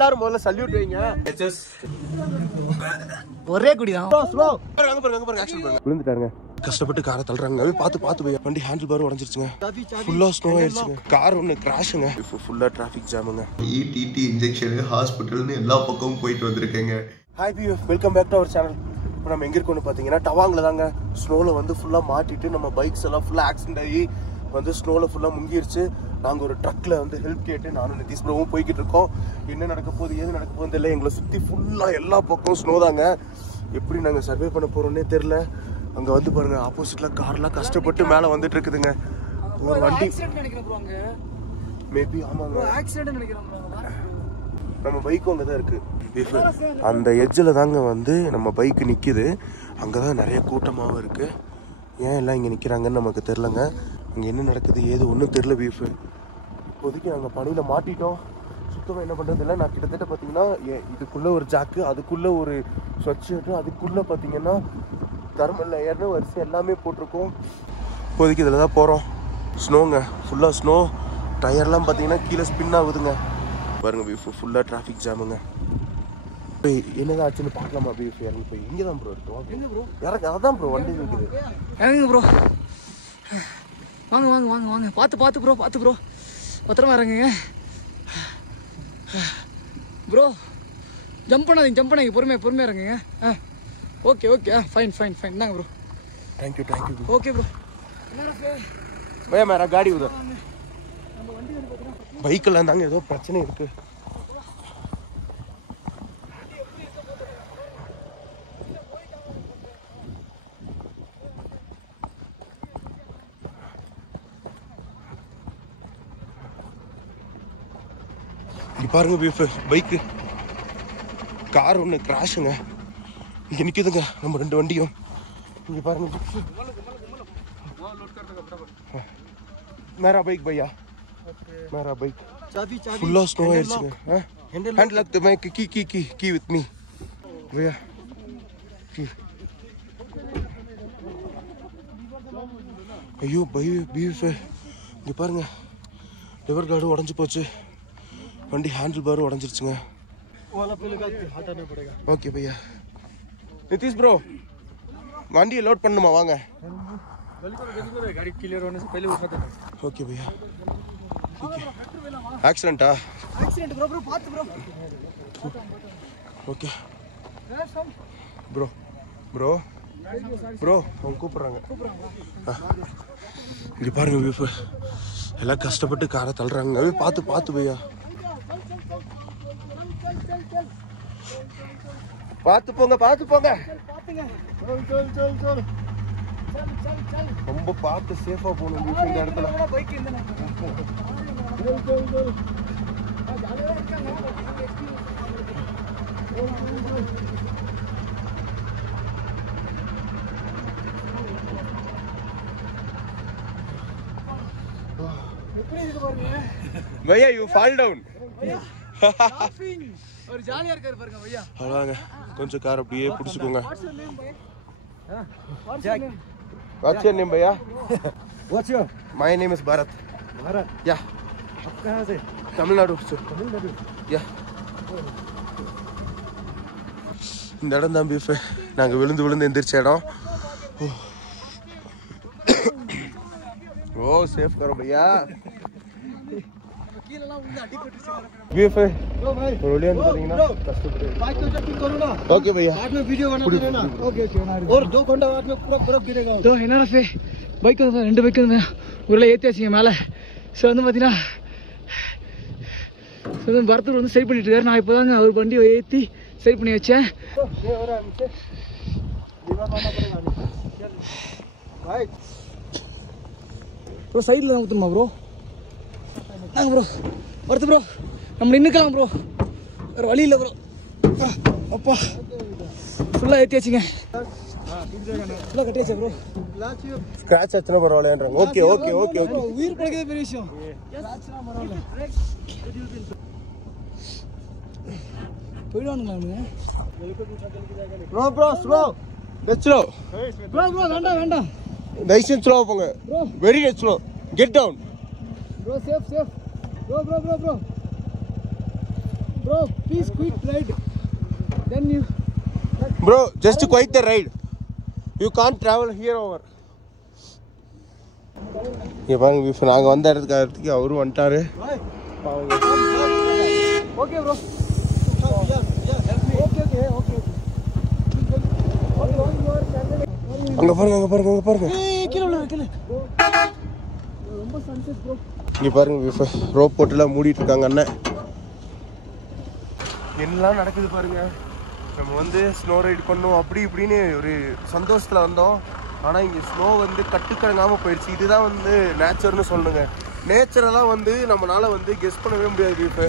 எல்லாரும் முதல்ல சல்யூட் வைங்க. ஒரே குடிதான். விழுந்துட்டாருங்க. கஷ்டப்பட்டு காரை தள்ளுறாங்க. பார்த்து போய் வண்டி ஹேண்டில் பார் உடஞ்சிருச்சுங்க. ஃபுல்லா ஸ்னோ ஆயிடுச்சுங்க. கார் ஒன்று கிராஷுங்க. ஃபுல்லா டிராஃபிக் ஜாமுங்க. டிடி இன்ஜெக்ஷன் ஹாஸ்பிட்டல்னு எல்லா பக்கமும் போயிட்டு வந்திருக்கேங்க. Hi view, welcome back to our channel. இப்போ நம்ம எங்கே இருக்கோம்னு பார்த்தீங்கன்னா டவாங்கில் தாங்க. ஸ்னோவில் வந்து ஃபுல்லாக மாட்டிட்டு நம்ம பைக்ஸ் எல்லாம் ஃபுல்லாக ஆக்சிடென்ட் ஆகி வந்து ஸ்னோவில் ஃபுல்லாக முங்கிருச்சு. நாங்கள் ஒரு ட்ரக்கில் வந்து ஹெல்ப் கேட்டு நானும் நிதிஷ் ப்ரோவும் போய்கிட்டு இருக்கோம். என்ன நடக்க போகுது ஏது நடக்க போகுது தெரியல. எங்களை சுற்றி ஃபுல்லாக எல்லா பக்கம் ஸ்னோ தாங்க. எப்படி நாங்கள் சர்வே பண்ண போகிறோன்னே தெரில. அங்கே வந்து பாருங்க, ஆப்போசிட்டில் கார்லாம் கஷ்டப்பட்டு மேலே வந்துட்டு இருக்குதுங்க. ஒரு வண்டி மேபி ஆமாங்க, நம்ம பைக்கும் அங்கே தான் இருக்குது. அந்த எட்ஜில் தாங்க வந்து நம்ம பைக்கு நிற்கிது. அங்கே தான் நிறைய கூட்டமாகவும் இருக்குது. ஏன் எல்லாம் இங்கே நிற்கிறாங்கன்னு நமக்கு தெரிலங்க. அங்கே என்ன நடக்குது ஏது ஒன்றும் தெரில பீஃபு. இப்போதைக்கு நாங்கள் பனியில் மாட்டிட்டோம். சுத்தமாக என்ன பண்ணுறது இல்லை. நான் கிட்டத்தட்ட பார்த்தீங்கன்னா இதுக்குள்ளே ஒரு ஜாக்கு, அதுக்குள்ளே ஒரு ஸ்வெட் ஷர்ட்டு, அதுக்குள்ளே பார்த்தீங்கன்னா தர்மல் லேயர்னு வரிசை எல்லாமே போட்டிருக்கோம். இப்போதைக்கு இதில் தான் போகிறோம். ஸ்னோங்க, ஃபுல்லாக ஸ்னோ. டயர்லாம் பார்த்தீங்கன்னா கீழே ஸ்பின் ஆகுதுங்க. பாருங்க பீஃபு, ஃபுல்லாக டிராஃபிக் ஜாமுங்க. என்னதான் ஆச்சுன்னு பார்க்கலாமா பீஃப்? இறங்கி போய் இங்கே தான் ப்ரோ இருக்கோம். எங்கே ப்ரோ இறங்க? அதான் ப்ரோ வண்டி இருக்குது. இறங்குங்க ப்ரோ. வாங்க வாங்க வாங்க வாங்க. பார்த்து ப்ரோ, பார்த்து ப்ரோ. பத்திரமா இறங்குங்க ப்ரோ. ஜம்ப் பண்ணாதீங்க. பொறுமையாக இறங்குங்க. Okay fine. இந்தாங்க ப்ரோ. தேங்க்யூ. Okay bro. பையா மேரா காடி உதா. பைக்கெல்லாம் தாங்க ஏதோ பிரச்சனை இருக்கு. இங்க பாருங்க பீஃப், பைக்கு கார் ஒன்று கிராஷுங்க. இங்கே நிற்குதுங்க நம்ம ரெண்டு வண்டியும். இங்கே பாருங்க मेरा बाइक भैया, मेरा बाइक फुल्ला स्नो आइடுச்சுங்க. हैंड लॉक तो मैं की विथ मी भैया. ஐயோ பீஃப் இங்கே பாருங்க, லிவர் கார்டு உடஞ்சி போச்சு. வண்டி ஹேண்டில் பாரும் உடஞ்சிருச்சுங்க. ஓகே भैया. நிதிஷ் ப்ரோ, வண்டியை லோட் பண்ணுமா? வாங்க. गाड़ी क्लियर होने से पहले उठा दो. ओके भैया. ठीक है. एक्सीडेंट ब्रो बात ब्रो. ओके ப்ரோ அவங்க கூப்பிடுறாங்க. இங்கே பாருங்க வியூ, எல்லாம் கஷ்டப்பட்டு காரை தள்ளுறாங்க. பார்த்து பையா, பார்த்து போங்க. ரொம்ப பார்த்து சேஃபா போகணும் இந்த இடத்துல. भैया यू fall down. ஒரு ஜாலியா இருக்காரு பாருங்க भैया. அழகாங்க. கொஞ்சம் கார் அப்படியே புடிச்சுக்கோங்க. What's your name भैया? What's your? My name is Bharat. Bharat. Yeah. आप कहाँ से? तमिलनाडु से. तमिलनाडु. Yeah. இந்த இடம் தான் பீஃப். நாங்கள் விழுந்து எந்திரிச்ச இடம். ஓ சேஃப் करो भैया. बीफ ஒரு வழியா வந்து பாத்தீங்கன்னா கஷ்டப்பட்டு बाइक को चेक करो ना. ओके भैया. बाद में वीडियो बना देना. ओके और 2 घंटा बाद में पूरा बर्फ गिरेगा. तो என்ன ரஃபே, பைக் வந்து ரெண்டு பைக் வந்து ஊரில் ஏற்றியாச்சுங்க மேலே. ஸோ வந்து பார்த்தீங்கன்னா பரத்தூர் வந்து சரி பண்ணிட்டு இருக்காரு. நான் இப்போ தாங்க அவர் வண்டியை ஏற்றி சரி பண்ணி வச்சேன். ப்ரோ சைடில் தான் ஊற்றணுமா ப்ரோ? நாங்கள் ப்ரோ பரத்து ப்ரோ நம்ம நின்றுக்கலாம் ப்ரோ, வேறு வழி இல்லை ப்ரோ. அப்பா ஃபுல்லாக ஏற்றியாச்சுங்க. ஃபுல்லாக கட்டியாச்சா ப்ரோ? ஸ்கிராட்ச் ஆச்சுன்னா பரவாயில்லன்றாங்க. ஓகே உயிர் பழக்கவே பெரிய விஷயம். போயிடுவானுங்களா? Bro slow. ப்ரோ வேண்டாம். நைஸ் அண்ட் ஸ்லோ போங்க. Very nice slow. Get down. Bro safe. Bro Bro, please quit ride. Then you. Bro, just quit the ride. You can't travel here over. இங்கே பாருங்க இப்போ நாங்கள் வந்த இடத்துக்கு அவரும் வந்துட்டாரு. Okay, bro. Okay. அங்கே பாருங்க. கீழே ரொம்ப சன்செட் ப்ரோ. இங்கே பாருங்க ரோப் போட்டுலாம் மூடிட்டு இருக்காங்க அண்ணன். என்னெல்லாம் நடக்குது பாருங்க. நம்ம வந்து ஸ்னோ ரைடு பண்ணோம் அப்படி இப்படின்னு ஒரு சந்தோஷத்தில் வந்தோம். ஆனால் இங்கே ஸ்னோ வந்து கட்டுக்கடங்காமல் போயிடுச்சு. இதுதான் வந்து நேச்சர்னு சொல்லுங்க. நேச்சரெல்லாம் வந்து நம்மளால் வந்து கெஸ் பண்ணவே முடியாது. இப்போ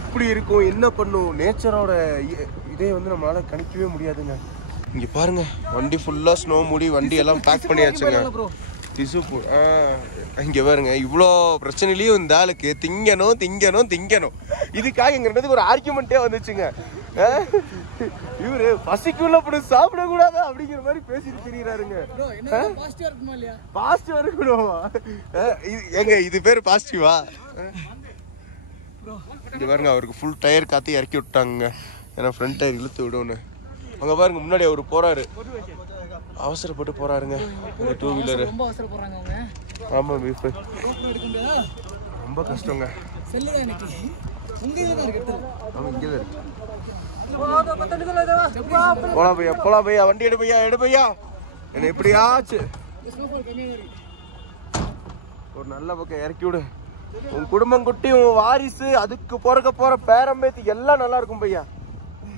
எப்படி இருக்கும் என்ன பண்ணும் நேச்சரோட இதே வந்து நம்மளால் கணிக்கவே முடியாதுங்க. இங்கே பாருங்க வண்டி ஃபுல்லாக ஸ்னோ மூடி வண்டி எல்லாம் பேக் பண்ணியாச்சுங்க. திசுப்பு இங்கே பாருங்க இவ்வளோ பிரச்சனையிலையும் இந்த ஆளுக்கு திங்கணும் இதுக்காக எங்க ரெண்டுக்கு ஒரு ஆர்கியூமெண்ட்டே வந்துச்சுங்க. இவரு பசிக்குள்ள அப்படி சாப்பிடக்கூடாது அப்படிங்கிற மாதிரி பேசிட்டு திரிகிறாருங்க. பாசிட்டிவா இருக்கணுமா எங்க இது பேர் பாசிட்டிவா? இங்க பாருங்க அவருக்கு ஃபுல் டயர் காத்தி இறக்கி விட்டாங்க. ஏன்னா ஃப்ரண்ட் டயர் இழுத்து விடுன்னு. அங்க பாருங்க முன்னாடி அவர் போறாரு. அவசரப்பட்டு போறாருங்க இந்த டூ வீலர். ரொம்ப அவசரப்படுறாங்க அவங்க. ஆமா பீஃப் ரொம்ப கஷ்டங்க. செல்லுங்க எனக்கு இங்கே தான் இருக்கு. ஆமா இங்கே தான் இருக்கு. போலாம் பையா வண்டி எடு பையா என்ன எப்படியாச்சு ஒரு நல்ல பக்கம் இறக்கி விடு. உன் குடும்பம் குட்டி உன் வாரிசு அதுக்கு போற பேரம்பேத்தி எல்லாம் நல்லா இருக்கும் பையா.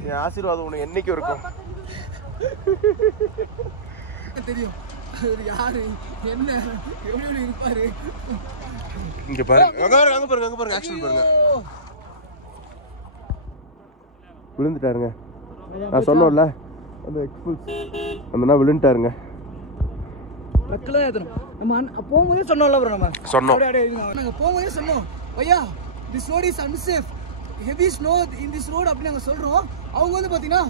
என் ஆசீர்வாதம் உனக்கு என்னைக்கும் இருக்கும். தெரியும் யாரு என்ன எப்படி இருப்பாரு. இங்க பாருங்க அங்க பாருங்க ஆக்ஷன் பாருங்க. விழுந்துட்டாருங்க. நான் சொன்னோம்ல அந்த எக்ஸ்பல்ஸ் அந்த விழுந்துட்டாருங்க. மக்களே நம்ம போகும்போதே சொன்னோம்ல ப்ரோ. நம்ம சொன்னோம் நாங்க போகும்போதே சொன்னோம் பையா this road is unsafe heavy snow in this road அப்படி நாங்க சொல்றோம். அவங்க வந்து பாத்தீங்கன்னா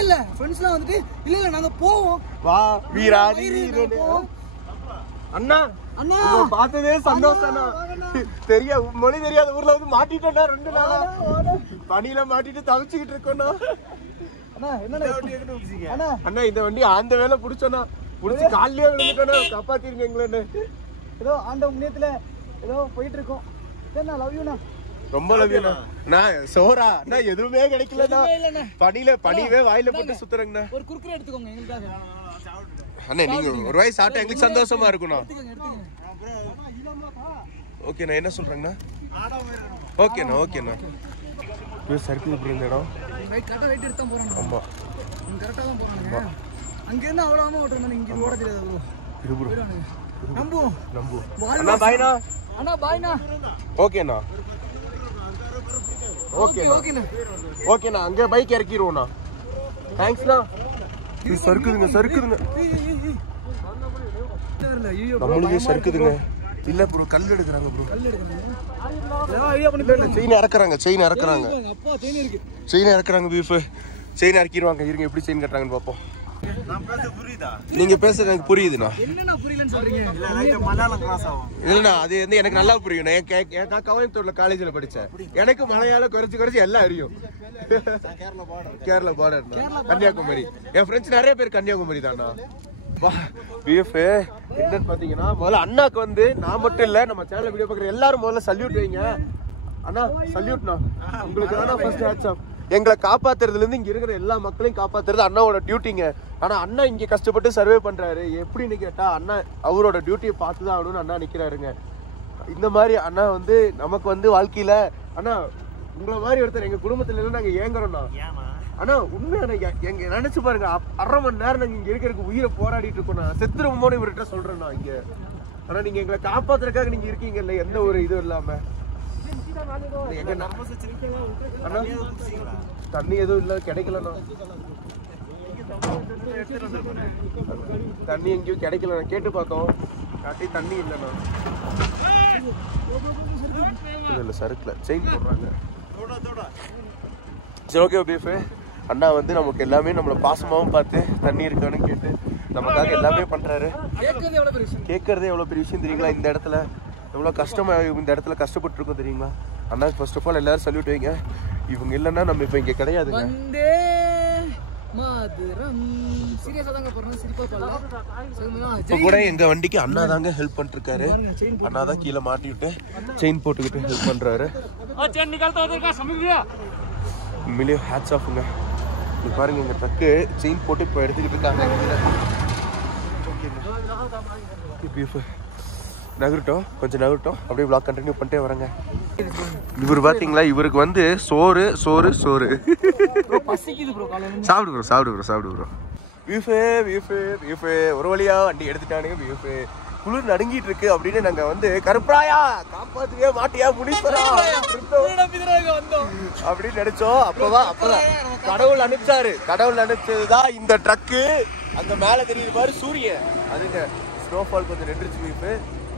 இல்ல ஃப்ரெண்ட்ஸ்லாம் வந்துட்டு இல்ல நாங்க போவோம் வா வீராதி அண்ணா பார்த்ததே சந்தோஷம். மொழி தெரியாத ஊர்ல வந்து மாட்டிட்டோம்னா 2 நாளா பனியில மாட்டிட்டு தவிச்சுக்கிட்டு இருக்கோம்னா. அண்ணா இந்த வண்டி அந்த வேலை புடிச்சோன்னா புடிச்சு காலையிலே விழுந்துட்டோன்னா காப்பாத்திருங்க எங்களன்னு. ஏதோ ஆண்ட முன்னேத்துல ஏதோ போயிட்டு இருக்கோம். என்ன லவ் யூண்ணா. ரொம்ப லவ்யூண்ணா. நான் சோறா அண்ணா எதுவுமே கிடைக்கலண்ணா. பனியவே வாயில போட்டு சுத்துறேங்கண்ணா. ஒரு குர்குரே எடுத்துக்கோங்க எங்களுக்காக. அண்ணா நீங்க ஒரு வாய் சாப்பிட்டா எங்களுக்கு சந்தோஷமா இருக்குண்ணா. ஓகேண்ணா என்ன சொல்றேங்கண்ணா? ஓகேண்ணா சர்க்கிள் இப்படி இந்த இடம் கரெக்டாக வெயிட் எடுத்து தான் போகிறாங்க. ஆமாம் கரெக்டாக தான் போகிறாங்க. அங்கேருந்து அவ்வளோ ஆமாம் ஓட்டுறேன். இங்கே ஓட தெரியாது. நம்புவோம். அண்ணா பாய்ண்ணா. அண்ணா பாய்ண்ணா. ஓகேண்ணா ஓகேண்ணா அங்கே பைக் இறக்கிடுவோண்ணா. தேங்க்ஸ்ண்ணா. இது சறுக்குதுங்க நம்மளுக்கே சறுக்குதுங்க. இல்ல ப்ரோ கல் எடுக்கிறாங்க ப்ரோ. செயின் இறக்குறாங்க பீஃப். செயின் இறக்கிடுவாங்க. இருங்க எப்படி செயின் கட்டுறாங்கன்னு பார்ப்போம். நீங்க பேசுறது எனக்கு புரியுதுண்ணா. இல்லண்ணா அது வந்து எனக்கு நல்லா புரியும். நான் கோயம்புத்தூர்ல காலேஜ்ல படிச்சேன். எனக்கு மலையாளம் குறைச்சு எல்லாம் அறியும். கேரளா பார்டர் கன்னியாகுமரி. என் ஃப்ரெண்ட்ஸ் நிறைய பேர் கன்னியாகுமரி தானா. என்னன்னு பாத்தீங்கன்னா முதல்ல அண்ணாக்கு வந்து நான் மட்டும் இல்ல நம்ம சேனல் வீடியோ பாக்குற எல்லாரும் முதல்ல சல்யூட் வைங்க. அண்ணா சல்யூட்ண்ணா. உங்களுக்கு தானே ஃபர்ஸ்ட் ஹேட்ஸ் ஆஃப். எங்களை காப்பாத்துறதுல இருந்து இங்க இருக்கிற எல்லா மக்களையும் காப்பாத்துறது அண்ணாவோட டியூட்டிங்க. ஆனா அண்ணா இங்க கஷ்டப்பட்டு சர்வே பண்றாரு. எப்படின்னு கேட்டா அண்ணா அவரோட டியூட்டியை பார்த்துதான் ஆகணும்னு அண்ணா நிக்கிறாருங்க. இந்த மாதிரி அண்ணா வந்து நமக்கு வந்து வாழ்க்கையில அண்ணா உங்களை மாதிரி ஒருத்தர் எங்க குடும்பத்துல இருந்து நாங்க ஏங்குறோம்ண்ணா. ஆனா உண்மையான எங்க நினைச்சு பாருங்க 1/2 மணி நேரம் நாங்க இங்க இருக்கிறதுக்கு உயிரை போராடிட்டு இருக்கோம்னா செத்துருவோம்னு இவர்கிட்ட சொல்றேன்னா இங்க. ஆனா நீங்க எங்களை காப்பாத்துறதுக்காக நீங்க இருக்கீங்க இல்ல எந்த ஒரு இதுவும் இல்லாம. தண்ணி எதுவும் இல்ல கிடைக்கலண்ணா. தண்ணி எங்கேயும் கிடைக்கலண்ணா. கேட்டு பார்த்தோம் தண்ணி இல்லைண்ணா. இல்ல சறுக்கல செயின் போடுறாங்க. சரி ஓகே பீஃப். அண்ணா வந்து நமக்கு எல்லாமே நம்மளை பாசமாகவும் பார்த்து தண்ணி இருக்கான்னு கேட்டு நமக்காக எல்லாமே பண்றாரு. கேட்கறதே எவ்வளவு பெரிய விஷயம் தெரியுங்களா? இந்த இடத்துல எவ்வளவு கஷ்டமா இந்த இடத்துல கஷ்டப்பட்டு இருக்கோம் தெரியுங்களா? அண்ணாக்கு ஃபர்ஸ்ட் ஆஃப் ஆல் எல்லாரும் சல்யூட் வைங்க. இவங்க இல்லைன்னா நம்ம இப்போ இங்கே கிடையாதுங்க. வந்தே மாதரம். சீரியஸா தாங்க போறோம், சிரிப்பா பண்ணலாம். இப்போ கூட எங்க வண்டிக்கு அண்ணா தாங்க ஹெல்ப் பண்ணிட்டு இருக்காரு. அண்ணா தான் கீழே மாட்டி விட்டு செயின் போட்டுக்கிட்டு ஹெல்ப் பண்றாரு. உண்மையிலேயே ஹேட்ஸ் ஆஃப்ங்க. இது பாருங்க எங்க ட்ரக்கு செயின் போட்டு இப்போ எடுத்துக்கிட்டு இருக்காங்க. நகரட்டும், கொஞ்சம் நகரட்டும், அப்படியே vlog கண்டினியூ பண்ணிட்டே வரேங்க. இவர் பாத்தீங்களா, இவருக்கு வந்து சோறு சோறு சோறு. சாப்பிடு ப்ரோ. வீஃபே ஒரு வழியா வண்டி எடுத்துட்டானுங்க. வீஃபே குளிர் நடுங்கிட்டு இருக்கு அப்படின்னு நாங்க வந்து கருப்பராயா காப்பாத்துவே மாட்டியா முனீஸ்வரா அப்படின்னு நினைச்சோம். அப்பதான் கடவுள் அனுப்பிச்சதுதான் இந்த ட்ரக்கு. அங்க மேல தெரியுது பாரு சூரியன், அதுங்க ஸ்னோஃபால் கொஞ்சம் நின்றுச்சு. வீஃபு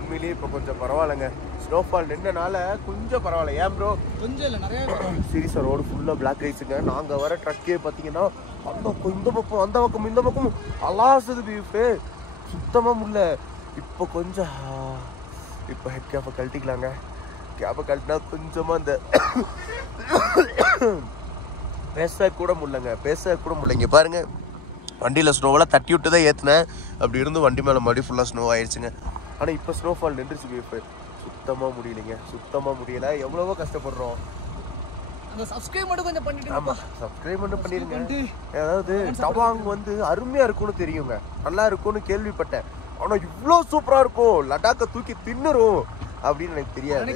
உண்மையிலேயே இப்போ கொஞ்சம் பரவாயில்லைங்க. ஸ்னோஃபால் நின்றனால கொஞ்சம் பரவாயில்ல. ஏன் ப்ரோ? கொஞ்சம் இல்லை, நிறைய சீரியஸாக ரோடு ஃபுல்லாக பிளாக் ஐஸுங்க. நாங்கள் வர ட்ரக்கே பார்த்தீங்கன்னா அந்த பக்கம் இந்த பக்கம் அந்த பக்கம் இந்த பக்கம் அலாசுது பீஃபு, சுத்தமாக முடியல. இப்போ கொஞ்சம் இப்போ ஹெட் கேப்பை கழட்டிக்கலாங்க. கேப்பை கழட்டினா கொஞ்சமாக இந்த பேச கூட முடியலைங்க. பாருங்க வண்டியில் ஸ்னோவெல்லாம் தட்டி விட்டு தான் ஏற்றினேன். அப்படி இருந்து வண்டி மேலே மறுபடியும் ஃபுல்லாக ஸ்னோ ஆயிடுச்சுங்க. ஆனால் இப்போ ஸ்னோஃபால் நின்றுச்சு பீஃபு. சுத்தமாக முடியல. எவ்வளவோ கஷ்டப்படுறோம். சப்ஸ்கிரைப் மட்டும் பண்ணிருங்க. அதாவது டவாங் வந்து அருமையாக இருக்கும்னு தெரியுங்க, நல்லா இருக்கும்னு கேள்விப்பட்டேன். ஆனால் இவ்வளோ சூப்பராக இருக்கும், லடாக்கை தூக்கி தின்னுரும் அப்படின்னு எனக்கு தெரியாது.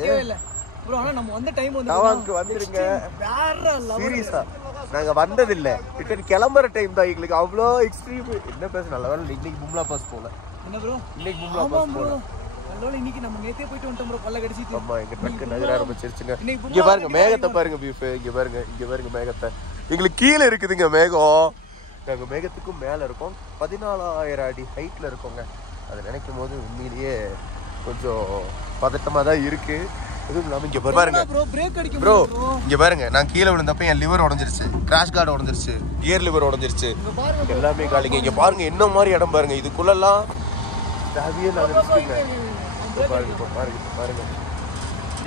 டவாங்க்கு வந்துருங்க. சீரியஸா நாங்க வந்ததில்லை, ரிட்டர்ன் கிளம்புற டைம் தான் எங்களுக்கு அவ்வளோ எக்ஸ்ட்ரீம். என்ன பேச நல்ல வேலை இன்னைக்கு பும்லா பாஸ் போல. இன்னைக்கு நம்ம நேத்தே போயிட்டு வந்துட்டோம் ப்ரோ. பல்ல கடிச்சிட்டு. ஆமா, எங்க ட்ரக் நகர ஆரம்பிச்சிருச்சுங்க. இங்க பாருங்க மேகத்தை பாருங்க பீஃப். இங்க பாருங்க மேகத்தை. எங்களுக்கு கீழே இருக்குதுங்க மேகம். நாங்க மேகத்துக்கும் மேல இருக்கோம். 14,000 அடி ஹைட்ல இருக்கோங்க. அதை நினைக்கும் போது உண்மையிலேயே கொஞ்சம் பதட்டமா தான் இருக்கு. எதுவும் இல்லாம இங்க பாருங்க ப்ரோ, இங்க பாருங்க நான் கீழே விழுந்தப்ப என் லிவர் உடஞ்சிருச்சு, கிராஷ் கார்டு உடஞ்சிருச்சு, கியர் லிவர் உடஞ்சிருச்சு, எல்லாமே காலிங்க. இங்க பாருங்க என்ன மாதிரி இடம் பாருங்க. இதுக்குள்ளெல்லாம்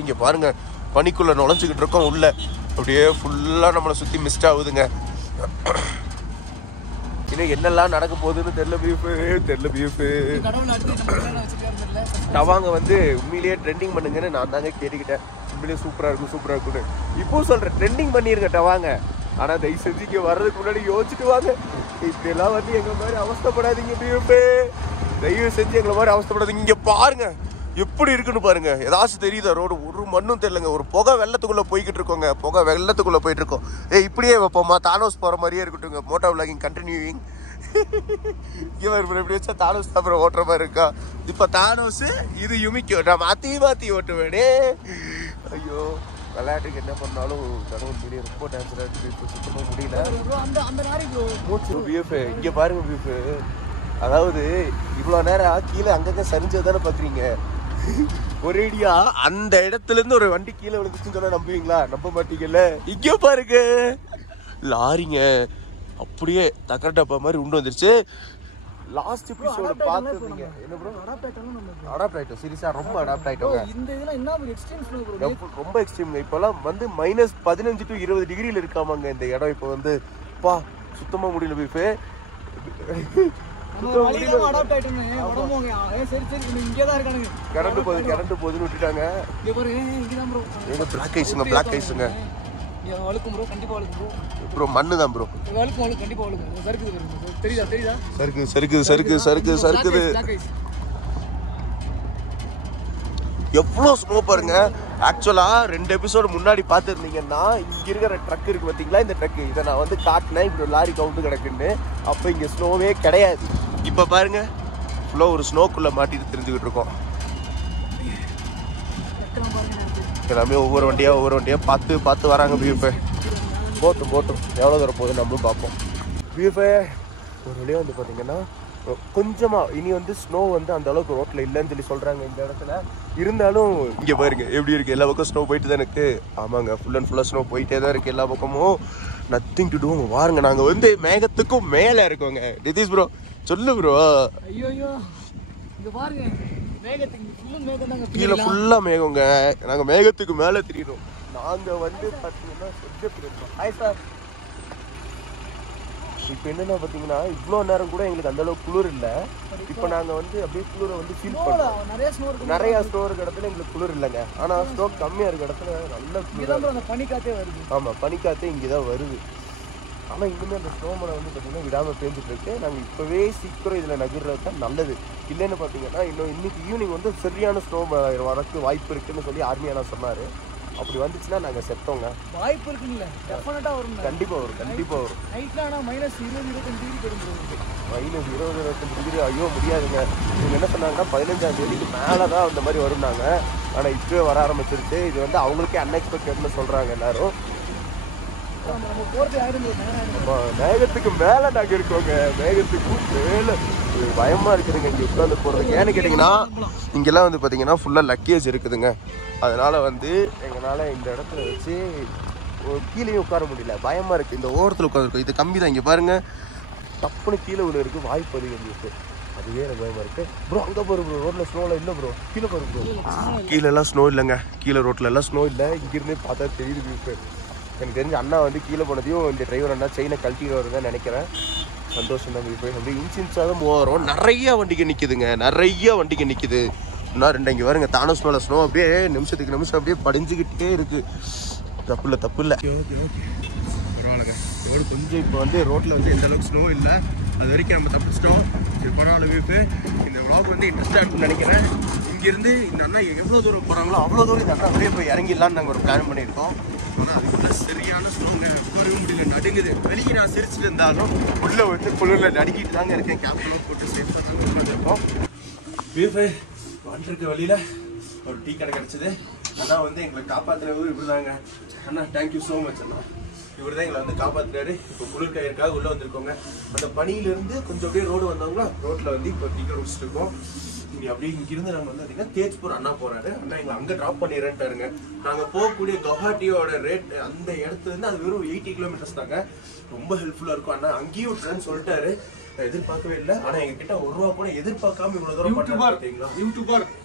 இங்க பாருங்க பனிக்குள்ள நுழைஞ்சுக்கிட்டு இருக்கோம் உள்ள. அப்படியே ஃபுல்லா நம்மளை சுத்தி மிஸ்ட் ஆகுதுங்க. இன்னும் என்னெல்லாம் நடக்க போகுதுன்னு தெரியல பீஃபு. டவாங்க வந்து உண்மையிலேயே ட்ரெண்டிங் பண்ணுங்கன்னு நான் தாங்க கேட்டுக்கிட்டேன். உண்மையிலேயே சூப்பரா இருக்குன்னு இப்போ சொல்றேன். ட்ரெண்டிங் பண்ணிருங்க டவாங்க. ஆனா தயவு செஞ்சு இங்க வர்றதுக்கு முன்னாடி யோசிச்சுட்டு வாங்க. இப்படி எல்லாம் வந்து எங்க மாதிரி அவஸ்தைப்படாதீங்க பீஃபு. தயவு செஞ்சு எங்களை மாதிரி அவஸ்தைப்படாதீங்க. இங்க பாருங்க எப்படி இருக்குன்னு பாருங்க. ஏதாச்சும் தெரியுதா? ரோடு ஒரு மண்ணும் தெரியலங்க. ஒரு புகை வெள்ளத்துக்குள்ள போய்கிட்டு இருக்கோங்க. போயிட்டு இருக்கோம். இப்படியே வைப்போமா? தானோஸ் போற மாதிரியே இருக்கட்டும். Moto vlogging continuing. இப்படி வச்சா தானோஸ் அப்புறம் ஓட்டுற மாதிரி இருக்கா? இப்ப தானோஸ், இது யுமிக்கோ. நான் மாத்தி ஓட்டுவேனே. ஐயோ, விளையாட்டுக்கு என்ன பண்ணாலும் கடவுள் ரொம்ப டேன்ஸரா இருக்கு. சுத்தமா முடியல. இங்க பாருங்க பீஃபு. அதாவது இவ்வளவு நேரம் கீழே அங்கங்க சரிஞ்சதானே பாக்குறீங்க. ஒரேடியா அந்த இடத்துல இருந்து ஒரு வண்டி கீழே விழுந்துச்சுன்னு சொன்னா நம்புவீங்களா? நம்ப மாட்டீங்கல்ல. இங்க பாருங்க லாரிங்க அப்படியே தக்கர டப்பா மாதிரி உண்டு வந்துருச்சு. லாஸ்ட் எபிசோட் பாத்துட்டீங்க. என்ன ப்ரோ அடாப்ட் ஆயிட்டோம். சீரியஸா ரொம்ப அடாப்ட் ஆயிட்டோங்க. இந்த இதெல்லாம் என்ன ஒரு எக்ஸ்ட்ரீம் ஸ்னோ ப்ரோ, ரொம்ப எக்ஸ்ட்ரீம். இப்போலாம் வந்து -15 to 20 டிகிரில இருக்காமாங்க இந்த இடம். இப்போ வந்து பா சுத்தமா முடியல பீஃபு. கரண்ட் போதுன்னு விட்டுட்டாங்க. பிளாக் ஐஸுங்க. ப்ரோ மண்ணு தான் ப்ரோ. சறுக்குது. எவ்வளோ ஸ்னோ பாருங்க. ஆக்சுவலா 2 எபிசோடு முன்னாடி பார்த்துருந்தீங்கன்னா இங்க இருக்கிற ட்ரக் இருக்கு பார்த்தீங்களா, இந்த ட்ரக் இதை நான் வந்து காட்டினேன். இப்படி ஒரு லாரி கவுண்ட் கிடக்குன்னு. அப்போ இங்க ஸ்னோவே கிடையாது. இப்போ பாருங்க ஃபுல்லா ஒரு ஸ்னோக்குள்ள மாட்டிட்டு தெரிஞ்சுக்கிட்டு இருக்கோம். எல்லாமே ஒவ்வொரு வண்டியா பார்த்து வராங்க. பீஃபே போட்டும் எவ்வளோ தூரம் போகுது நம்மளும் பார்ப்போம். பீஃபே ஒரு வழியா வந்து பார்த்தீங்கன்னா கொஞ்சமா இனி வந்து ஸ்னோ வந்து அந்த அளவுக்கு ரோட்ல இல்லைன்னு சொல்லி சொல்றாங்க இந்த இடத்துல. இருந்தாலும் இங்க பாருங்க எப்படி இருக்கு. எல்லா பக்கம் ஸ்னோ போயிட்டு தான் இருக்கு. ஆமாங்க, ஃபுல் அண்ட் ஃபுல்லா ஸ்னோ போயிட்டே தான் இருக்கு எல்லா பக்கமும். Nothing to do. பாருங்க நாங்க வந்து மேகத்துக்கும் மேல இருக்கோங்க. நிதிஷ் ப்ரோ சொல்லு ப்ரோ. ஐயோ இங்க பாருங்க மேகத்துக்கு கீழே ஃபுல்லா மேகங்க. நாங்க மேகத்துக்கு மேல தெரியுறோம். நாங்கள் வந்து பார்த்தீங்கன்னா ஹாய் சார். இப்போ என்னென்னா பார்த்தீங்கன்னா இவ்வளோ நேரம் கூட எங்களுக்கு அந்தளவுக்கு குளிர் இல்லை. இப்போ நாங்கள் வந்து அப்படியே குளிரை வந்து ஃபீல் பண்ணுறோம். நிறையா ஸ்னோ இருக்க இடத்துல எங்களுக்கு குளிர் இல்லைங்க. ஆனால் ஸ்னோ கம்மியாக இருக்க இடத்துல நல்ல குளிர். பனிக்காத்தே வருது. ஆமாம், பனிக்காத்தே இங்கே தான் வருது. ஆனால் இன்னுமே அந்த ஸ்னோ மழை வந்து பார்த்திங்கன்னா விடாமல் பேஞ்சிட்டு இருக்கு. நாங்கள் இப்போவே சீக்கிரம் இதில் நகர்றது தான் நல்லது. இல்லைன்னு பார்த்தீங்கன்னா இன்னைக்கு ஈவினிங் வந்து சரியான ஸ்னோ வரக்கு வாய்ப்பு இருக்குன்னு சொல்லி ஆர்மியானா சொன்னார். அப்படி வந்துச்சுன்னா நாங்கள் செத்தோங்க. வாய்ப்பு இருக்குங்களா? டெஃபினட்டாக வரும். கண்டிப்பாக வரும், கண்டிப்பாக வரும். நைட்டில் ஆனால் -20-25 டிகிரி -20-25 டிகிரி. ஐயோ முடியாதுங்க. இவங்க என்ன சொன்னாங்கன்னா 15ஆம் தேதிக்கு மேலே தான் அந்த மாதிரி வரும்னாங்க. ஆனால் இப்போவே வர ஆரம்பிச்சிருச்சு. இது வந்து அவங்களுக்கே அன்எக்ஸ்பெக்டட்னு சொல்கிறாங்க எல்லாரும். மேகத்துக்கு மேலே நாங்கள் இருக்கோங்க. மேகத்துக்கு மேலே பயமாக இருக்குதுங்க இங்கே உட்காந்து போகிறதுக்கு. ஏன்னு கேட்டிங்கன்னா இங்கெல்லாம் வந்து பார்த்தீங்கன்னா ஃபுல்லாக லக்கேஜ் இருக்குதுங்க. அதனால் வந்து எங்களால் இந்த இடத்துல வச்சு கீழே உட்கார முடியல. பயமாக இருக்குது. இந்த ஓரத்தில் உட்காந்துருக்கோம். இது கம்மி தான். இங்கே பாருங்கள், டப்புன்னு கீழே விழு இருக்குது. வாய்ப்பு அதிகம் இருக்குது. அதுவே எனக்கு பயமாக இருக்குது. ப்ரோ அங்கே போகிற ப்ரோ ரோட்டில் ஸ்னோவில் இல்லை ப்ரோ. கீழே போகிற ப்ரோ. கீழெல்லாம் ஸ்னோ இல்லைங்க. கீழே ரோட்டில் எல்லாம் ஸ்னோ இல்லை. இங்கேருந்தே பார்த்தா தெரியுது வியூ. எனக்கு தெரிஞ்ச அண்ணா வந்து கீழே போனதையும் இந்த டிரைவர் அண்ணா செயினை கழட்டிட்டு வருதுன்னு நினைக்கிறேன். சந்தோஷம் தான். போய் அப்படியே இன்ச்சின்ஸாக தான் போகிறோம். நிறைய வண்டிக்கு நிற்கிதுங்க. நிறைய வண்டிக்கு நிற்கிது. இன்னும் 2 இங்கே வருங்க. தானோஸ் மேலே ஸ்னோ அப்படியே நிமிஷத்துக்கு நிமிஷம் அப்படியே படிஞ்சுக்கிட்டே இருக்குது. தப்பு இல்லை, தப்பு இல்லை. ஓகே ஓகே, பரவாயில்லங்க. எவ்வளோ கொஞ்சம் இப்போ வந்து ரோட்டில் வந்து எந்த அளவுக்கு ஸ்னோ இல்லை. அது வரைக்கும் நம்ம தப்பிச்சிட்டோம். சரி பரவாயில்ல வீப்பு. இந்த விளாக் வந்து இன்ட்ரெஸ்டாக இருக்குன்னு நினைக்கிறேன். இங்கேருந்து இந்த அண்ணா எவ்வளோ தூரம் போகிறாங்களோ அவ்வளோ தூரம் இந்த அண்ணா அப்படியே போய் இறங்கிடலான்னு நாங்கள் ஒரு பிளான் பண்ணியிருக்கோம். ஆனால் அதுக்குள்ள சரியான ஸ்னோங்க. போகவே முடியல, நடுங்குது. வெளியே நான் சிரிச்சுட்டு இருந்தாலும் உள்ளே வந்து குளிரில் நடுக்கிட்டு தாங்க இருக்கேன். கேப்லாம் போட்டு சேஃபாக தாங்க உட்காந்துருக்கோம். வீப்பு வந்துருக்க வழியில் ஒரு டீ கடை கிடச்சிது. அண்ணா வந்து எங்களை காப்பாற்றுறவர் இப்படி தாங்க. அண்ணா தேங்க்யூ ஸோ மச் அண்ணா. இவர் தான் எங்களை வந்து காப்பாற்றுறாரு. இப்போ குளிர்காயிருக்காக உள்ளே வந்திருக்கோங்க. அந்த பனியிலேருந்து கொஞ்சம் அப்படியே ரோடு வந்தாங்களா, ரோட்டில் வந்து இப்போ டீ கடை குடிச்சிட்டு இருக்கோம். இங்கே அப்படியே இங்கிருந்து நாங்கள் வந்து பார்த்தீங்கன்னா தேஜ்பூர் அண்ணா போகிறாரு. அண்ணா எங்களை அங்கே ட்ராப் பண்ணிடுறேன்ட்டாருங்க. நாங்கள் போகக்கூடிய கவுஹாட்டியோட ரேட் அந்த இடத்துலேருந்து அது வெறும் 80 கிலோமீட்டர்ஸ் தாங்க. ரொம்ப ஹெல்ப்ஃபுல்லாக இருக்கும். அண்ணா அங்கேயும் விட்டுறேன்னு சொல்லிட்டாரு. எதிர்பார்க்கவே இல்லை. ஆனால் எங்ககிட்ட ₹1 கூட எதிர்பார்க்காம இவ்வளோ தூரம் பார்த்தீங்களா?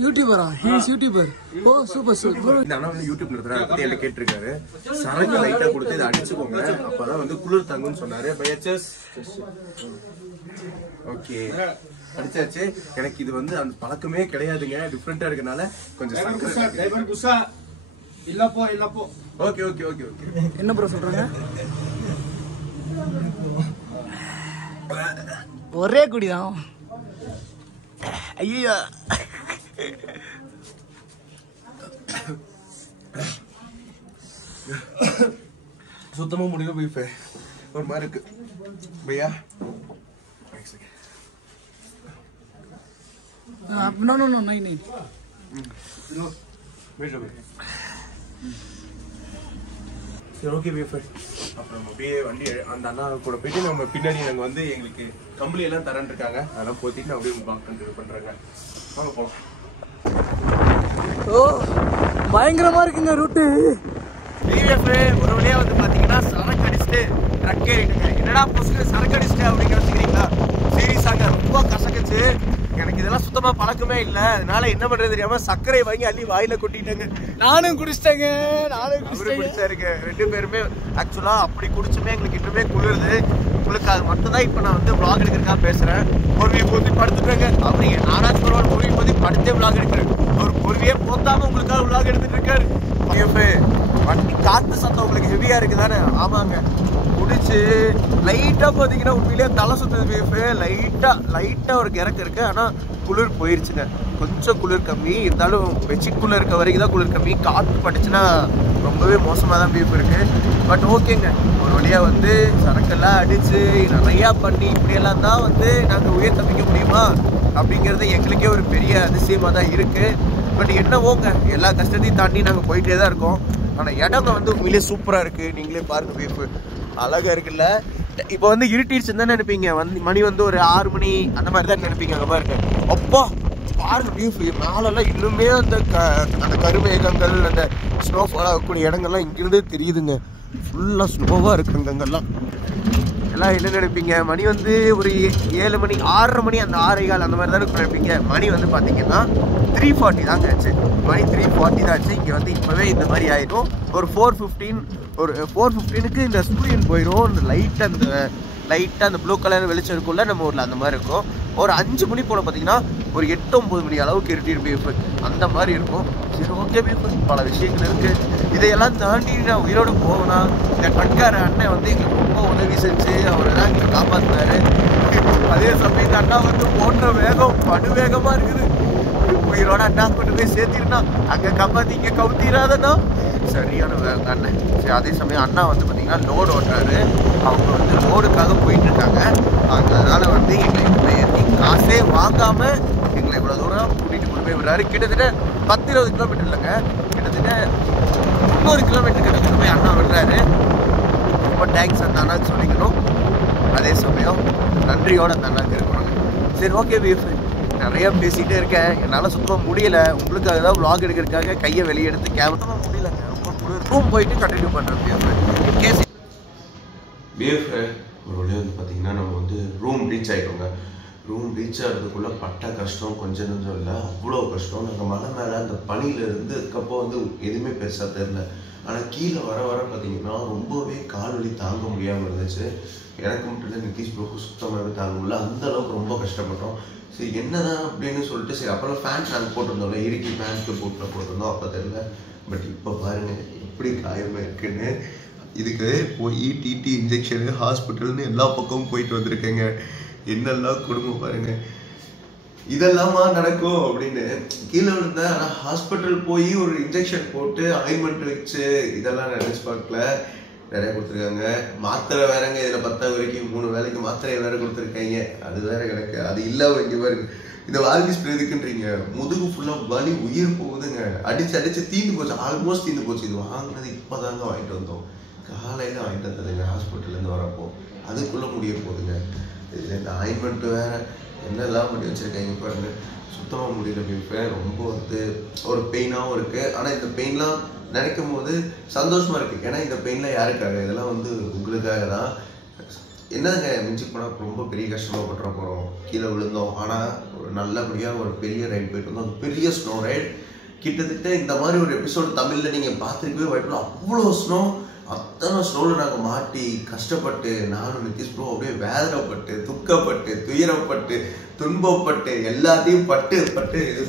யூடியூபரா? He's YouTuber. Oh super super. இந்த அண்ணா வந்து யூடியூப் நடத்துறாரு. அதை பற்றி என்கிட்ட கேட்டிருக்காரு. சரக்கு லைட்டாக கொடுத்து இதை அடிச்சுக்கோங்க, அப்போதான் வந்து குளிர் தங்குன்னு சொன்னார். பையச்சஸ் ஓகே அடிச்சாச்சு. எனக்கு இது வந்து அந்த பழக்கமே கிடையாதுங்க. டிஃப்ரெண்டா இருக்கனால கொஞ்சம் ஓகே ஓகே ஓகே ஓகே. என்ன ப்ரோ சொல்றாங்க? ஒரே குடிதான். ஐயோ சுத்தமாக முடியல. பீஃப் ஒரு மாதிரி இருக்கு பையா. No, no, no, 9. சரி ஓகே பீஃப். அப்புறம் அப்படியே வண்டி அந்த அண்ணா கூட போயிட்டு நம்ம பின்னாடி நாங்கள் வந்து எங்களுக்கு கம்பளி எல்லாம் தரேன் இருக்காங்க. அதெல்லாம் போத்திட்டு நான் அப்படியே பாக் கண்டினியூ பண்ணுறேங்க. வாங்க போகலாம். ஓ பயங்கரமா இருக்குங்க ரூட்டு. பிஎஃப் ஒரு வழியாக வந்து பார்த்தீங்கன்னா சரக்கு அடிச்சுட்டு ட்ரக் ஏறிட்டுங்க. என்னடா புதுசு சரக்கு அடிச்சுட்டு அப்படின்னு வச்சுக்கிறீங்களா? சீரியஸாங்க ரொம்ப கசக்குச்சு. எனக்கு இதெல்லாம் சுத்தமா பழக்கமே இல்லை. அதனால என்ன பண்றது தெரியாம சர்க்கரை வாங்கி அள்ளி வாயில கொட்டிட்டேங்க. நானும் குடிச்சிட்டேங்க. குடிச்சாருங்க 2 பேருமே. ஆக்சுவலா அப்படி குடிச்சுமே எங்களுக்கு இன்னுமே குளிருது. உங்களுக்கு அது மட்டும் தான் இப்போ நான் வந்து vlog எடுக்கிறதுக்காக பேசுறேன். பொறுவியை போத்தி படுத்துட்டேங்க. அப்படி நானாச்சும் பரவாயில்ல, பொறுவியை போத்தி படுத்தே vlog எடுக்கிறேன். அவர் பொறுவியே போத்தாம உங்களுக்காக vlog எடுத்துட்டு இருக்காரு. வண்டி காத்து சத்தம் உங்களுக்கு ஹெவியா இருக்கு தானே? ஆமாங்க. குடிச்சு லைட்டா பாத்தீங்கன்னா உண்மையிலேயே தலை சுத்துது. பீஃபு லைட்டா ஒரு கிறக்கு இருக்கு. ஆனா குளிர் போயிருச்சுங்க. கொஞ்சம் குளிர் கம்மி இருந்தாலும் பெட்ஷீட்குள்ள இருக்க வரைக்கும் தான் குளிர் கம்மி. காற்று பட்டுச்சுன்னா ரொம்பவே மோசமாக தான் பீஃப் இருக்கு. பட் ஓகேங்க, ஒரு வழியா வந்து சரக்கெல்லாம் அடிச்சு நிறையா பண்ணி இப்படியெல்லாம் தான் வந்து நாங்கள் உயிர் தப்பிக்க முடியுமா அப்படிங்கிறது எங்களுக்கே ஒரு பெரிய அதிசயமாக தான் இருக்கு. பட் என்னவோங்க, எல்லா கஷ்டத்தையும் தாண்டி நாங்கள் போயிட்டே தான் இருக்கோம். ஆனால் இடங்க வந்து உண்மையிலேயே சூப்பராக இருக்குது. நீங்களே பாருங்க பீஃபு அழகாக இருக்குல்ல. இப்போ வந்து இருட்டிடுச்சுன்னு தான் நினைப்பீங்க. மணி வந்து ஒரு 6 மணி அந்த மாதிரி தான் நினைப்பீங்க. அங்கே பாருங்க, அப்பா பாருங்க பீஃப் மேலெல்லாம் இன்னுமே அந்த கருமேகங்கள் அந்த ஸ்னோஃபால் ஆகக்கூடிய இடங்கள்லாம் இங்கிருந்தே தெரியுதுங்க. ஃபுல்லாக ஸ்னோவாக இருக்குங்க அங்கெல்லாம். எல்லாம் என்ன நினைப்பீங்க, மணி வந்து ஒரு 7 மணி 6:30 மணி அந்த 6:15 அந்த மாதிரி தானே நினைப்பீங்க. மணி வந்து பார்த்தீங்கன்னா 3:40 தாங்க ஆச்சு. மணி 3:40 தான் ஆச்சு. இங்கே வந்து இப்போவே இந்த மாதிரி ஆயிடும். ஒரு 4:15க்கு இந்த சூரியன் போயிடும். இந்த லைட்டாக அந்த ப்ளூ கலர் வெளிச்சம் இருக்கும்ல நம்ம ஊரில், அந்த மாதிரி இருக்கும். ஒரு 5 மணி போல் பார்த்தீங்கன்னா ஒரு 8-9 மணி அளவுக்கு இருட்டிடும் பீஃபு, அந்த மாதிரி இருக்கும். சரி ஓகே பீஃபு, பல விஷயங்கள் இருக்குது. இதையெல்லாம் தாண்டி நான் உயிரோடு போகணும்னா இந்த ட்ரக்கார அண்ணன் வந்து எங்களுக்கு ரொம்ப உதவி செஞ்சு அவர் தான் எங்களை காப்பாற்றினாரு. அதே சமயம் இந்த அண்ணா வந்து ஓட்டுற வேகம் படுவேகமாக இருக்குது. உயிரோட அண்ணா கொண்டு போய் சேர்த்திருந்தா அங்கே காப்பாற்றி இங்கே கவுத்திராதண்ணா, சரியான வேகம் அண்ணன். சரி அதே சமயம் அண்ணா வந்து பார்த்தீங்கன்னா லோடு ஓட்டுறாரு. அவங்க வந்து லோடுக்காக போயிட்டு இருக்காங்க. அதனால வந்து எங்களை காசே வாங்காமல் எங்களை இவ்வளோ தூரம் கூட்டிகிட்டு கொண்டு போய் விடுறாரு. கிட்டத்தட்ட 10-20 கிலோமீட்டர் இல்லைங்க, கிட்டத்தட்ட 300 கிலோமீட்டர் கிட்ட போய் அண்ணா விடுறாரு. ரொம்ப தேங்க்ஸ் அந்த அண்ணாக்கு சொல்லிக்கணும். அதே சமயம் நன்றியோட அந்த அண்ணாக்கு இருக்கணுங்க. சரி ஓகே வீஃப், நிறையா பேசிகிட்டே இருக்கேன், என்னால் சுத்தமாக முடியலை. உங்களுக்காக தான் vlog எடுக்கிறதுக்காக கையை வெளியே எடுத்து கேமரா முடியலங்க. ரொம்ப ரூம் போயிட்டு கண்டினியூ பண்ணுறேன் கேஸ் பிஎஃப். ஒரு வழியாக வந்து பார்த்தீங்கன்னா நம்ம வந்து ரூம் ரீச் ஆகிட்டோங்க. ரூம் ரீச் ஆகிறதுக்குள்ளே பட்ட கஷ்டம் கொஞ்சம் நஞ்சம் இல்லை, அவ்வளோ கஷ்டம். நாங்கள் மலை மேலே அந்த பனியிலேருந்து அதுக்கப்போ வந்து எதுவுமே பெருசாக தெரில. ஆனால் கீழே வர பார்த்தீங்கன்னா ரொம்பவே கால் வலி தாங்க முடியாமல் இருந்துச்சு. எனக்கு மட்டும் இல்லை, நிதிஷ் ப்ரோக்கு சுத்தமாகவே தாங்க முடியல, அந்தளவுக்கு ரொம்ப கஷ்டப்பட்டோம். சரி என்னதான் அப்படின்னு சொல்லிட்டு சரி அப்போல்லாம் ஃபேன் நாங்கள் போட்டிருந்தோம்ல, இறுக்கி ஃபேன்க்கு போட்டிருந்தோம், அப்போ தெரியல. பட் இப்போ பாருங்கள் எப்படி காயமாக இருக்குன்னு. இதுக்கு போய் டிடி இன்ஜெக்ஷனு ஹாஸ்பிட்டல்னு எல்லா பக்கமும் போயிட்டு வந்திருக்கேங்க. என்னெல்லாம் குடும்பம் பாருங்கள், இதெல்லாமா நடக்கும் அப்படின்னு கீழே விழுந்தேன். ஆனால் ஹாஸ்பிட்டல் போய் ஒரு இன்ஜெக்ஷன் போட்டு ஆயின்மெண்ட் வச்சு இதெல்லாம் நினச்சி பார்க்கல. நிறைய கொடுத்துருக்காங்க. மாத்திரை வேறங்க, இதில் 10 வரைக்கும் 3 வேலைக்கு மாத்திரையை வேற கொடுத்துருக்காங்க. அது வேற கிடக்கு. அது இல்லாமல் இங்கே பாருங்க, இந்த வால்வி ஸ்ப்ரே எதுக்குன்றீங்க, முதுகு ஃபுல்லாக வலி உயிர் போகுதுங்க. அடிச்சு தீந்து போச்சு, ஆல்மோஸ்ட் தீந்து போச்சு. இது வாங்கினது இப்போ தாங்க வாங்கிட்டு வந்தோம், காலையில் வாங்கிட்டு வந்ததுங்க ஹாஸ்பிட்டல்லேருந்து வரப்போ. அதுக்குள்ளே முடிய போகுதுங்க. இதில் இந்த ஆயின்மெண்ட்டு வேறு என்னெல்லாம் பண்ணி வச்சுருக்காங்க பாருங்க, சுத்தமாக முடியல. இப்போ ரொம்ப வந்து ஒரு பெயினாகவும் இருக்குது. ஆனால் இந்த பெயின்லாம் நினைக்கும் போது சந்தோஷமாக இருக்குது. ஏன்னா இந்த பெயின்லாம் யாருக்காக, இதெல்லாம் வந்து உங்களுக்காக தான். என்னங்க மிஞ்சி போனால் ரொம்ப பெரிய கஷ்டமாக பட்டுற போகிறோம். கீழே விழுந்தோம், ஆனால் ஒரு நல்லபடியாக ஒரு பெரிய ரைடு போயிட்டு வந்தோம், பெரிய ஸ்னோ ரைடு. கிட்டத்தட்ட இந்த மாதிரி ஒரு எபிசோடு தமிழில் நீங்கள் பார்த்துருக்கவே வாய்ப்பில்லை. அவ்வளோ ஸ்னோ, அத்தனை ஸ்னோவில் நாங்கள் மாட்டி கஷ்டப்பட்டு, நானும் நிதிஷ் ப்ரோ அப்படியே வேதனைப்பட்டு துக்கப்பட்டு துயரப்பட்டு துன்பப்பட்டு எல்லாத்தையும் பட்டு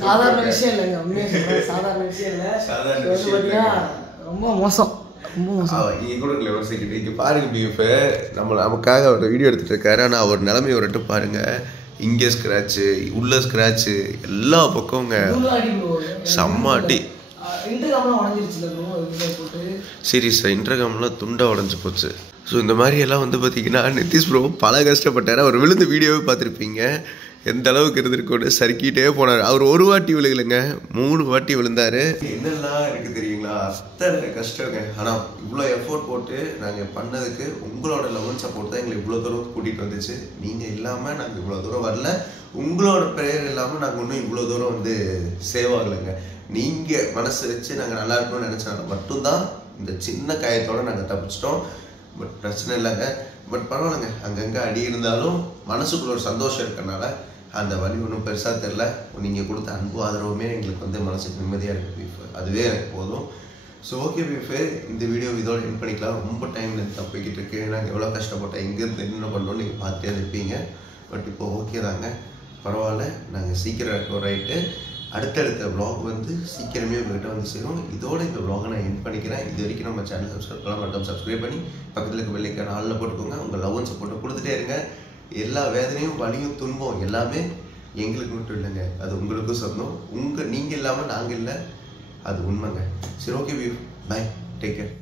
சாதாரண விஷயம் இல்லைங்க. உண்மையாக சாதாரண விஷயம் இல்லை, சாதாரண விஷயம் ரொம்ப மோசம். கொடுக்கல ஒரு செகண்ட். இங்கே பாருங்க பிஎஃப், நமக்காக அவர் வீடியோ எடுத்துட்டு இருக்காரு. ஆனால் அவர் நிலைமை வரட்டு பாருங்க, இங்கே ஸ்க்ராட்சு, உள்ள ஸ்க்ராட்சு, எல்லா பக்கமுங்க செம்மாட்டி. சீரியஸாக இன்டர்காம்லாம் துண்டாக உடஞ்சி போச்சு. ஸோ இந்த மாதிரி எல்லாம் வந்து பார்த்தீங்கன்னா நிதிஷ் ப்ரோ பல கஷ்டப்பட்டார். அவர் விழுந்த வீடியோவே பார்த்துருப்பீங்க, எந்த அளவுக்கு இருந்திருக்கோன்னு சறுக்கிட்டே போனார். அவர் ஒரு வாட்டி விழுகலைங்க, 3 வாட்டி விழுந்தார். என்னெல்லாம் இருக்குது தெரியுங்களா, அத்தனை கஷ்டங்க. ஆனால் இவ்வளோ எஃபோர்ட் போட்டு நாங்கள் பண்ணதுக்கு உங்களோட லெவல் சப்போர்ட் தான் எங்களை இவ்வளோ தூரம் கூட்டிகிட்டு வந்துச்சு. நீங்கள் இல்லாமல் நாங்கள் இவ்வளோ தூரம் வரல, உங்களோட ப்ரேயர் இல்லாமல் நாங்கள் இன்னும் இவ்வளோ தூரம் வந்து சேவ் ஆகலைங்க. நீங்கள் மனசு வச்சு நாங்கள் நல்லா இருக்கணும்னு நினச்சாங்க மட்டும்தான் இந்த சின்ன காயத்தோடு நாங்கள் தப்பிச்சிட்டோம். பட் பிரச்சனை இல்லைங்க. பட் பரவாயில்லைங்க, அங்கங்கே அடி இருந்தாலும் மனசுக்குள்ள ஒரு சந்தோஷம் இருக்கனால அந்த வலி ஒன்றும் பெருசாக தெரில. நீங்கள் கொடுத்த அன்பு ஆதரவுமே எங்களுக்கு வந்து மனசுக்கு நிம்மதியாக இருக்குது பீஃபு, அதுவே எனக்கு போதும். ஸோ ஓகே பீஃபு, இந்த வீடியோ இதோட என் பண்ணிக்கலாம். ரொம்ப டைமில் தப்பிக்கிட்டு இருக்கு. நாங்கள் எவ்வளோ கஷ்டப்பட்டோம், எங்கேருந்து என்ன பண்ணோன்னு நீங்கள் பார்த்துட்டே இருப்பீங்க. பட் இப்போ ஓகே தாங்க, பரவாயில்ல. நாங்கள் சீக்கிரம் இருக்கோம் ரைட்டு. அடுத்தடுத்த vlog வந்து சீக்கிரமே உங்கள்கிட்ட வந்து சேரும். இதோட இந்த vlog நான் என் பண்ணிக்கிறேன். இது வரைக்கும் நம்ம சேனல் சப்ஸ்கிரைப் பண்ணலாம், மட்டும் சப்ஸ்கிரைப் பண்ணி பக்கத்தில் இருக்க பெல்லைக்கான ஆளில் போட்டுக்கோங்க. உங்கள் லவ் அண்ட் சப்போர்ட்டை கொடுத்துட்டே இருங்க. எல்லா வேதனையும் வலியும் துன்பம் எல்லாமே எங்களுக்கு மட்டும் இல்லைங்க, அது உங்களுக்கும் சொந்தம். நீங்கள் இல்லாமல் நாங்கள் இல்லை, அது உண்மைங்க. சரி okay view, bye, take care.